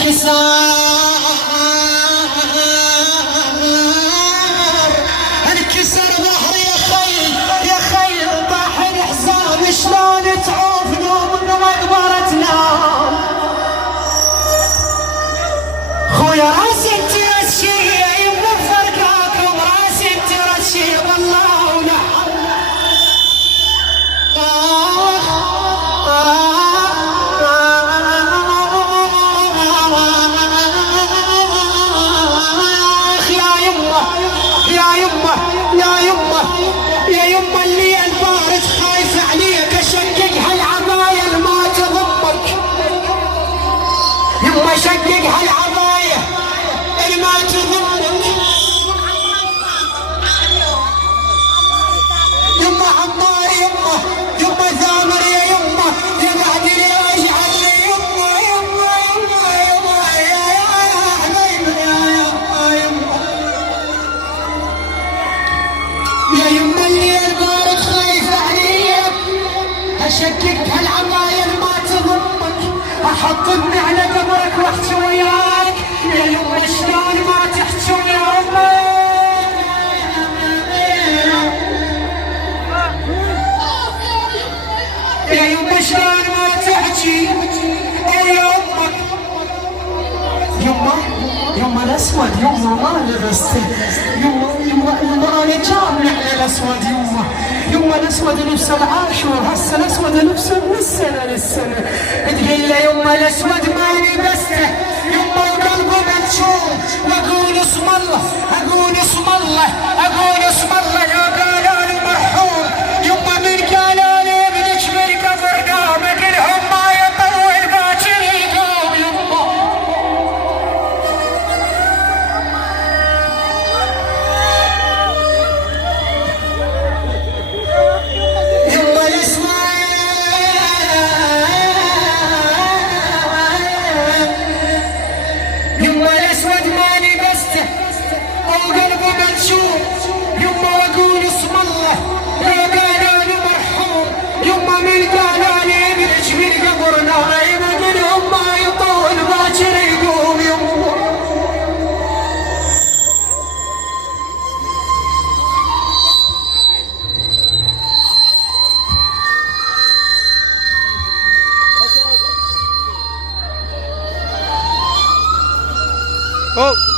انكسر ظهري يا خيل يا خيل، طاح الحزام شلون تعوف نوم مقبرة نام. خويا راسي ترشي يمنا بفرقاكم، راسي ترشي والله ولا يا يما اللي البارد خايف عليك، اشقق هالعباية ما تضمك. يما شقق هالعباية ما تضمك. يما عمار يما ثامر يا يما يا قادر يا اجعل لي يما يا حبيبي يا يما اللي البارد خايف عليك، اشكك هالعباية ما تضمك، احطني على قبرك واحكي وياك. يا يما شلون ما تحكي ويا امك، يا يما شلون ما تحكي ويا امك. يما الاسود يما ما لبسته، يما انا جامع على الاسود. يما الاسود لبسه العاشور، هسه الاسود لبسه من السنه للسنه. تقول له يما الاسود ما لبسته، يما وقلبه مكسور. واقول اسم الله اقول اسم الله اقول اسم الله، يا قالوا لي مرحوم. يما من قالوا لي ابنك بالقبر نام، اقلهم ما يطول باكر يقوم. يما الاسود ما لبسته وقلبه منشور. يما واقول اسم الله يا قالوا لي مرحوم. يما من قالوا لي ابنك بالقبر نايم، اقلهم ما يطول باكر يقوم. يما Oh!